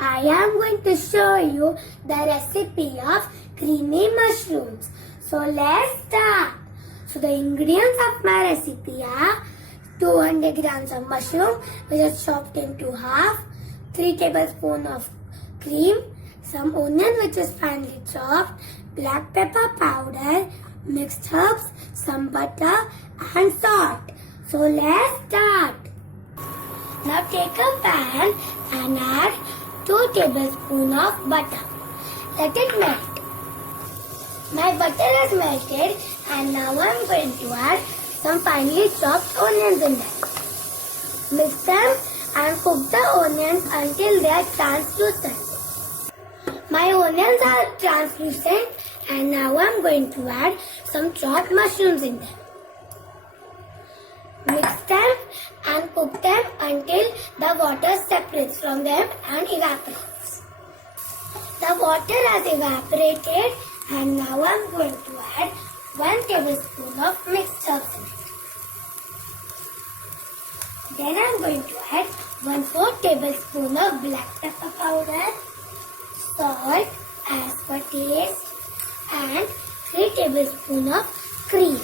I am going to show you the recipe of creamy mushrooms. So let's start. So the ingredients of my recipe are 200 grams of mushroom which is chopped into half, 3 tablespoons of cream, some onion which is finely chopped, black pepper powder, mixed herbs, some butter and salt. So let's start. Now take a pan and add 2 tablespoons of butter. Let it melt. My butter has melted and now I am going to add some finely chopped onions in them. Mix them and cook the onions until they are translucent. My onions are translucent and now I am going to add some chopped mushrooms in them. Mix them and cook them until the water separates from them and evaporates. The water has evaporated and now I am going to add 1 tablespoon of mixed herbs in it. Then I am going to add 1/4 tablespoon of black pepper powder, salt as per taste and 3 tablespoons of cream.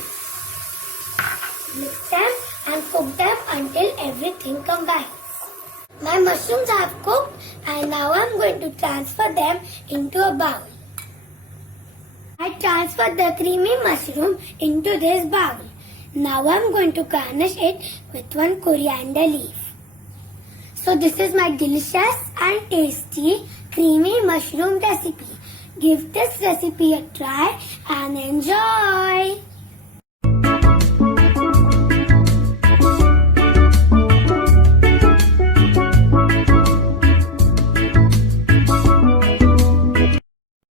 Mix them and cook them until everything combines. My mushrooms have cooked and now I am going to transfer them into a bowl. I transferred the creamy mushroom into this bowl. Now I am going to garnish it with 1 coriander leaf. So this is my delicious and tasty creamy mushroom recipe. Give this recipe a try and enjoy.